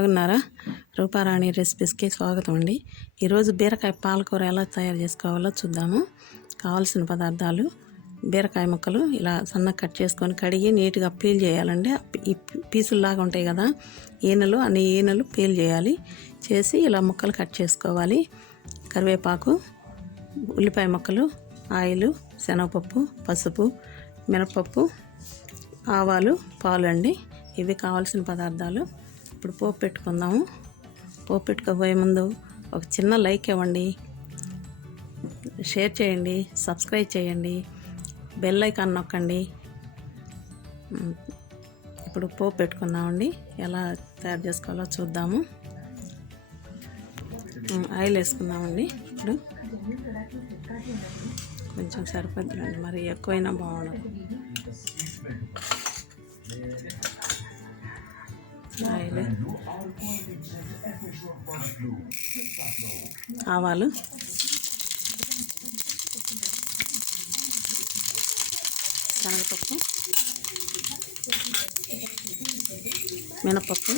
బాగున్నారా? రూపారాణి రెసిపీస్కి స్వాగతం అండి. ఈరోజు బీరకాయ పాలకూర ఎలా తయారు చేసుకోవాలో చూద్దాము. కావాల్సిన పదార్థాలు బీరకాయ ముక్కలు ఇలా సన్నగా కట్ చేసుకొని కడిగి నీట్గా పీల్ చేయాలండి. ఈ పీసుల్లాగా ఉంటాయి కదా ఈనెలు అన్ని ఈనెలు పీల్ చేయాలి. చేసి ఇలా ముక్కలు కట్ చేసుకోవాలి. కరివేపాకు ఉల్లిపాయ ముక్కలు ఆయిల్ శనగపప్పు పసుపు మినపప్పు ఆవాలు పాలు అండి ఇవి కావాల్సిన పదార్థాలు. ఇప్పుడు పోపు పెట్టుకుందాము. పోపు పెట్టుకోబోయే ముందు ఒక చిన్న లైక్ ఇవ్వండి. షేర్ చేయండి. సబ్స్క్రైబ్ చేయండి. బెల్ ఐకాన్ నొక్కండి. ఇప్పుడు పోపు పెట్టుకుందామండి. ఎలా తయారు చేసుకోవాలో చూద్దాము. ఆయిల్ వేసుకుందామండి. ఇప్పుడు కొంచెం సరిపోతుందండి. మరి ఎక్కువైనా బాగుండదు. ఆవాలు శనగపప్పు. మినపప్పు.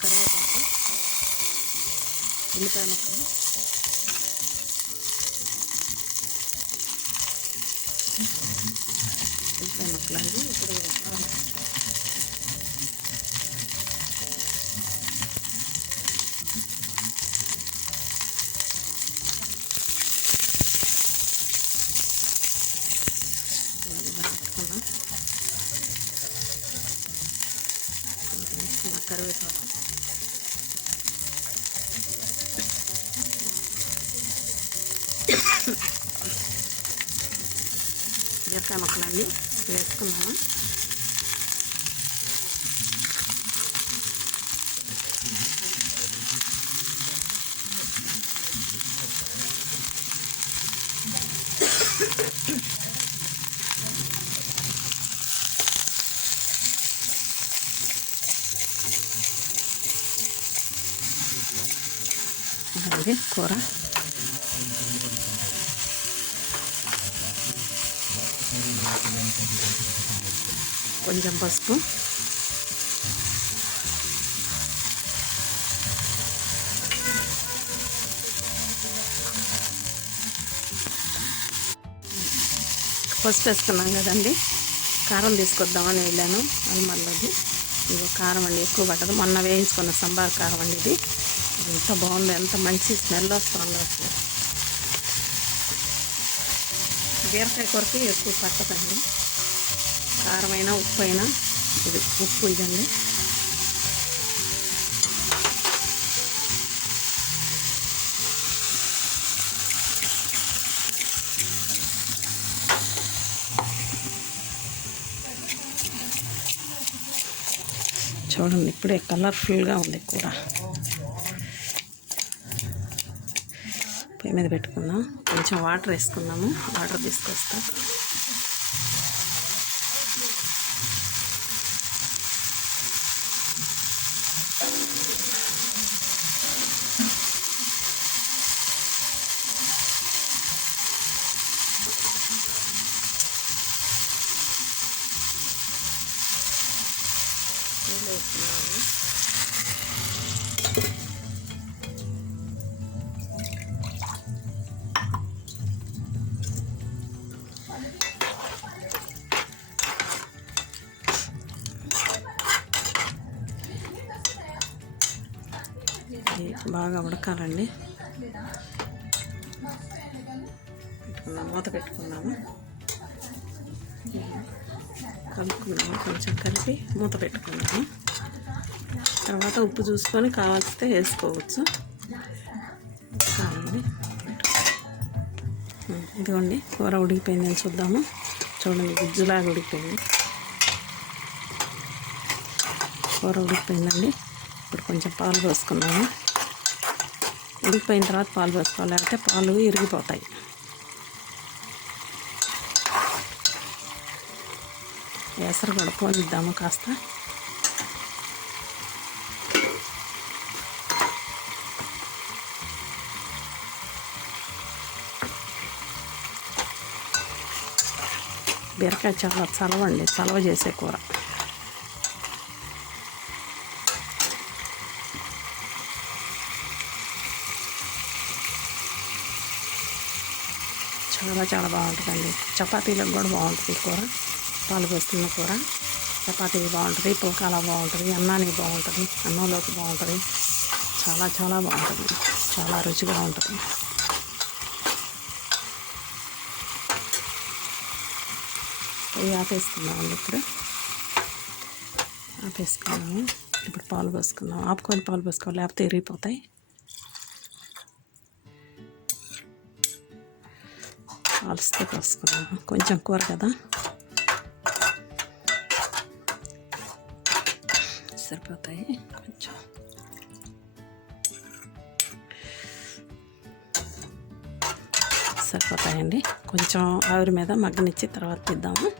కరివేపాకు. ఉల్లిపాయ ముక్కలు. ఉల్లిపాయ ముక్కలు అండి ఇప్పుడు పెట్టుకున్నాం కరివేపాకు బీరకాయ ముక్కలన్నీ వేసుకున్నాము అలాగే కూర. కొంచెం పసుపు. పసుపు వేసుకున్నాం కదండి. కారం తీసుకొద్దామని వెళ్ళాను. అది మళ్ళీ ఇదిగో కారం అండి ఎక్కువ పట్టదు. మొన్న వేయించుకున్న సంబార్ కారం అండి ఇది. ఎంత బాగుంది ఎంత మంచి స్మెల్ వస్తుంది. అసలు బీరకాయ కొరకు ఎక్కువ పట్టదండి. కారమైనా ఉప్పు అయినా ఇది ఉప్పు ఇదండి. చూడండి ఇప్పుడే కలర్ఫుల్గా ఉంది కూర. పొయ్యి మీద పెట్టుకుందాం. కొంచెం వాటర్ వేసుకుందాము. వాటర్ తీసుకొస్తాం. నీళ్ళు బాగా ఉడకాలండి. పెట్టుకున్నాము మూత పెట్టుకున్నాము. కలుపుకుందాము కొంచెం కలిపి మూత పెట్టుకుందాము తర్వాత ఉప్పు చూసుకొని కావాల్సితే వేసుకోవచ్చు. కావండి ఇదిగోండి కూర ఉడికిపోయిందని చూద్దాము. చూడండి గుజ్జులాగా ఉడికిపోయింది. కూర ఉడికిపోయిందండి. ఇప్పుడు కొంచెం పాలు పోసుకున్నాము ఉడికిపోయిన తర్వాత పాలు పోసుకోవాలి. లేకపోతే పాలు ఇరిగిపోతాయి. ఎసరు కూడా పోనిద్దాము కాస్త బీరకాయ చాలా చలవ అండి చలవ చేసే కూర చాలా చాలా బాగుంటుందండి చపాతీలకు కూడా బాగుంటుంది కూర పాలు పోస్తున్న కూర చపాతీకి బాగుంటుంది పుల్కాల బాగుంటుంది అన్నానికి బాగుంటుంది అన్నంలోకి బాగుంటుంది. చాలా చాలా బాగుంటుంది. చాలా రుచిగా ఉంటుంది. పోయి ఆపేసుకున్నామండి ఇప్పుడు. ఆపేసుకున్నాము. ఇప్పుడు పాలు పోసుకున్నాం ఆపుకొని పాలు పోసుకోవాలి లేకపోతే ఇరిగిపోతాయి. పాలుస్తే పోసుకున్నాము. కొంచెం కూర కదా. సరిపోతాయి కొంచెం సరిపోతాయండి కొంచెం ఆవిరి మీద మగ్గనిచ్చి తర్వాత తీద్దాము.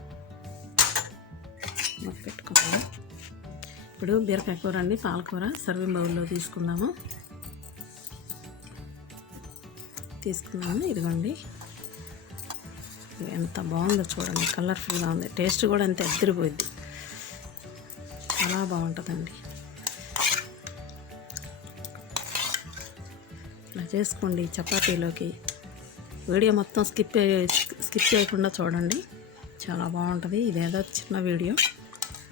మగ్గ పెట్టుకుందాము. ఇప్పుడు బీరకాయ కూర అండి పాలకూర సర్వింగ్ బౌల్లో తీసుకుందాము. తీసుకున్నాము ఇదిగోండి. ఎంత బాగుందో చూడండి కలర్ఫుల్గా ఉంది. టేస్ట్ కూడా అంత ఎద్దరిపోయింది చాలా బాగుంటుందండి. ఇలా చేసుకోండి చపాతీలోకి. వీడియో మొత్తం స్కిప్ స్కిప్ చేయకుండా చూడండి. చాలా బాగుంటుంది. ఇదేదో చిన్న వీడియో.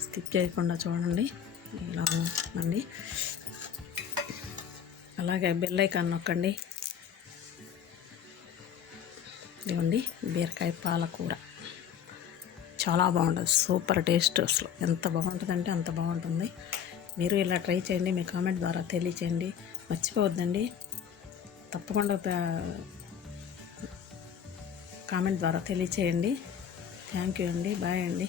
స్కిప్ చేయకుండా చూడండి. ఇలా ఉందండి. అలాగే బెల్ ఐకాన్ నొక్కండి. ఇదిగోండి బీరకాయ పాలకూర. చాలా బాగుంటుంది. సూపర్ టేస్ట్ అసలు. ఎంత బాగుంటుందంటే అంత బాగుంటుంది. మీరు ఇలా ట్రై చేయండి మీ కామెంట్ ద్వారా తెలియచేయండి. మర్చిపోవద్దండి. తప్పకుండా కామెంట్ ద్వారా తెలియచేయండి. థ్యాంక్ యూ అండి. బాయ్ అండి.